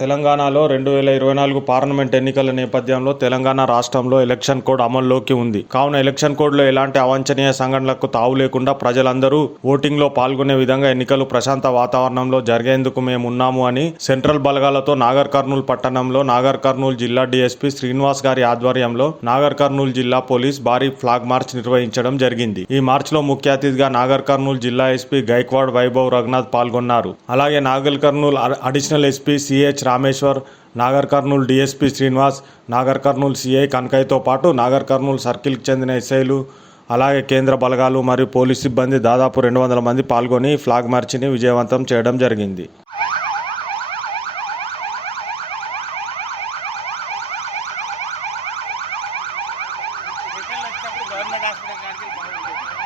తెలంగాణలో రెండు వేల ఇరవై నాలుగు పార్లమెంట్ ఎన్నికల నేపథ్యంలో తెలంగాణ రాష్ట్రంలో ఎలక్షన్ కోడ్ అమల్లోకి ఉంది. కావున ఎలక్షన్ కోడ్లో ఎలాంటి అవాంఛనీయ సంఘటనలకు తావు లేకుండా ప్రజలందరూ ఓటింగ్లో పాల్గొనే విధంగా ఎన్నికలు ప్రశాంత వాతావరణంలో జరిగేందుకు మేము ఉన్నాము అని సెంట్రల్ బలగాలతో నాగర్ కర్నూల్ పట్టణంలో నాగర్ కర్నూల్ జిల్లా డీఎస్పీ శ్రీనివాస్ గారి ఆధ్వర్యంలో నాగర్ కర్నూల్ జిల్లా పోలీస్ భారీ ఫ్లాగ్ మార్చ్ నిర్వహించడం జరిగింది. ఈ మార్చ్లో ముఖ్య అతిథిగా నాగర్ కర్నూల్ జిల్లా ఎస్పీ గైక్వాడ్ వైభవ్ రఘునాథ్ పాల్గొన్నారు. అలాగే Nagar Kurnool additional SP CH Rameshwar Nagar Kurnool DSP Srinivas Nagar Kurnool CI కనకయ్యతో పాటు నాగర్ కర్నూలు సర్కిల్కి చెందిన ఎస్ఐలు అలాగే కేంద్ర బలగాలు మరియు పోలీస్ సిబ్బంది దాదాపు రెండు వందల మంది పాల్గొని ఫ్లాగ్ మార్చిని విజయవంతం చేయడం జరిగింది. Government hospital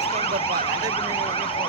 respon bapak, anda belum mengambil respon.